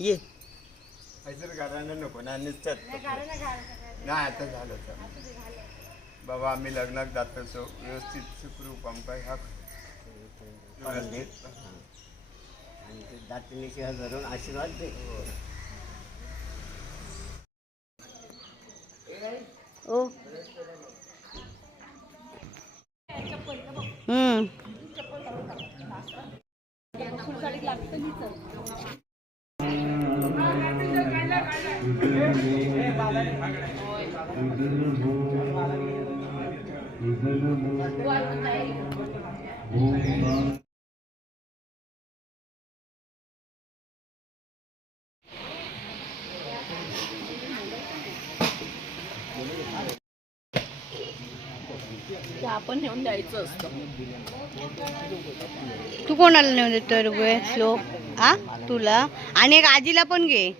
ये घरानं नको ना नुसतं नाही आता झालं तर बाबा आम्ही लग्नात जातो सो व्यवस्थित सुखरूप आमकां ह्या व्यवस्थित आणि ते दातनीशी धरून आशीर्वाद दे. ओ आपण नेऊन द्यायचं असतं. तू कोणाला नेऊन देतोय रुपये श्लोक? आ तुला आणि एक आजीला पण घे.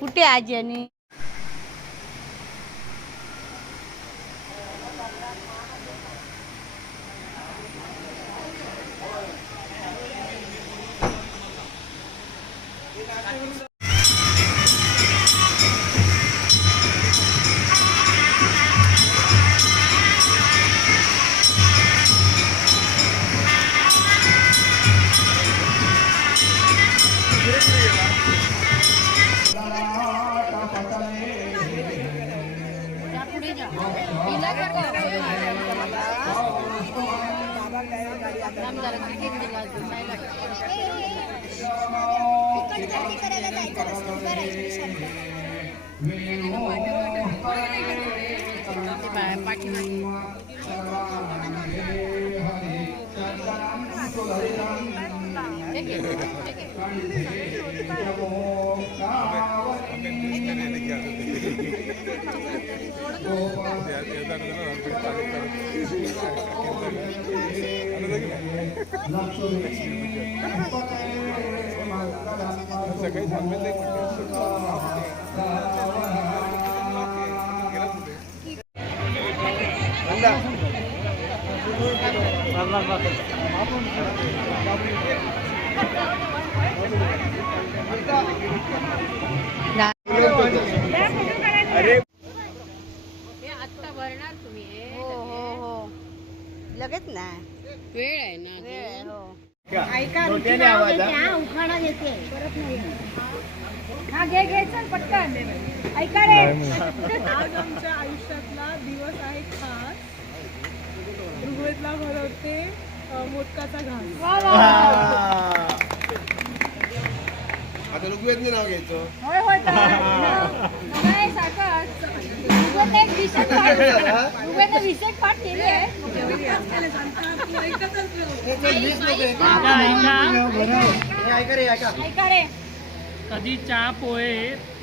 कुठे आजी? आणि लगेच नाही, वेळ आहे ना. वेळ आहे. हो ऐका उखाणा घेते परत नाही. हा घे घे चल पटकन. ऐका रे, आज आमच्या आयुष्यातला दिवस आहे खास. ऋग्वेदला भरवते मोदकाचा घास. आता ऋग्वेदने नाव घ्यायचं. होय होय नाही सारखं ऋग्वेदने विशेष पाठ केली आहे. ऐका रे, कधी चहा पोहे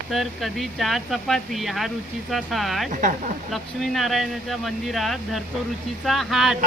तर कधी चहा चपाती हा रुचीचा थाट. लक्ष्मीनारायणाच्या मंदिरात धरतो रुचीचा हात.